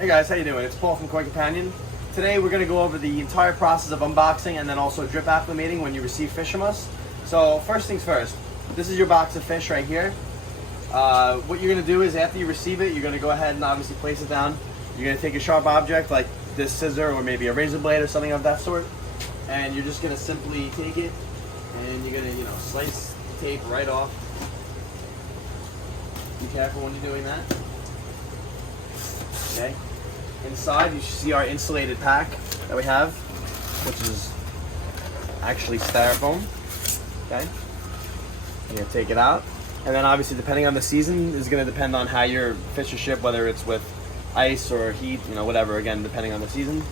Hey guys, how you doing? It's Paul from Koi Kompanion. Today we're going to go over the entire process of unboxing and then also drip acclimating when you receive fish from us. So first things first, this is your box of fish right here. What you're going to do is after you receive it, you're going to go ahead and obviously place it down. You're going to take a sharp object like this scissor or maybe a razor blade or something of that sort, and you're just going to simply take it and you're going to, slice the tape right off. Be careful when you're doing that. Okay. Inside you should see our insulated pack that we have, which is actually styrofoam. Okay. You're gonna take it out, and then obviously depending on the season is gonna depend on how your fish are shipped, whether it's with ice or heat, whatever. Again, depending on the season.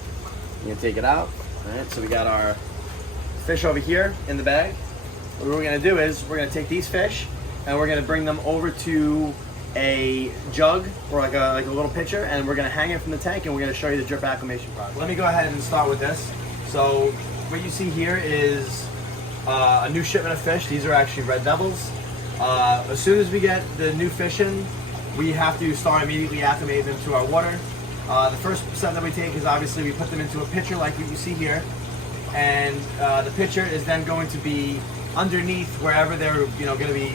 You're gonna take it out. All right. So we got our fish over here in the bag. What we're gonna do is we're gonna take these fish and we're gonna bring them over to a jug or like a little pitcher, and we're going to hang it from the tank, and we're going to show you the drip acclimation process. Let me go ahead and start with this. So what you see here is a new shipment of fish. These are actually red devils. As soon as we get the new fish in, we have to start immediately acclimating them to our water. The first step that we take is obviously we put them into a pitcher like what you see here, and the pitcher is then going to be underneath wherever they're going to be,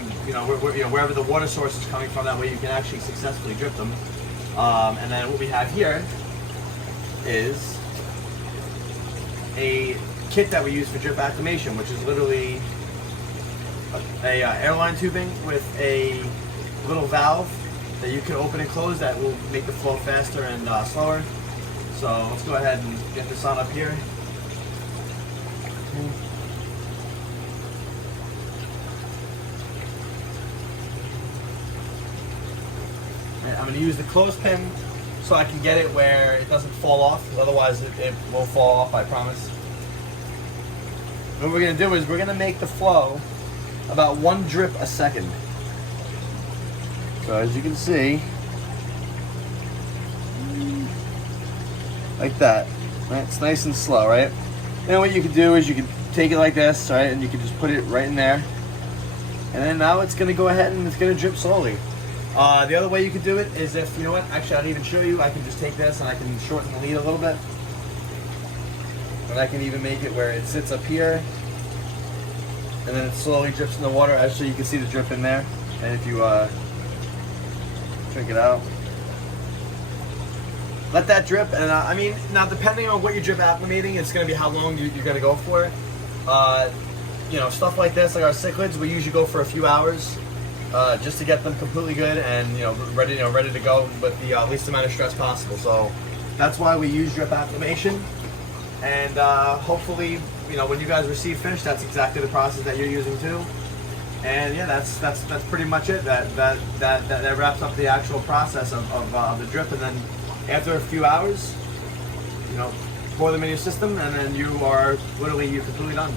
wherever the water source is coming from. That way you can actually successfully drip them. And then what we have here is a kit that we use for drip acclimation, which is literally a airline tubing with a little valve that you can open and close that will make the flow faster and slower. So let's go ahead and get this on up here. I'm going to use the clothespin so I can get it where it doesn't fall off, because otherwise it will fall off, I promise. What we're going to do is we're going to make the flow about 1 drip a second. So as you can see, like that. Right? It's nice and slow, right? Then what you can do is you can take it like this, right, and you can just put it right in there. And then now it's going to go ahead and it's going to drip slowly. The other way you could do it is if, actually I didn't even show you, I can just take this and I can shorten the lead a little bit. And I can even make it where it sits up here, and then it slowly drips in the water. Actually, you can see the drip in there. And if you drink it out, let that drip. And now depending on what you're drip acclimating, it's going to be how long you're going to go for it. Stuff like this, like our cichlids, we usually go for a few hours. Just to get them completely good and ready to go with the least amount of stress possible. So that's why we use drip acclimation, and hopefully when you guys receive fish, that's exactly the process that you're using too. And yeah, that's pretty much it. That wraps up the actual process of the drip. And then after a few hours, pour them in your system, and then you're completely done.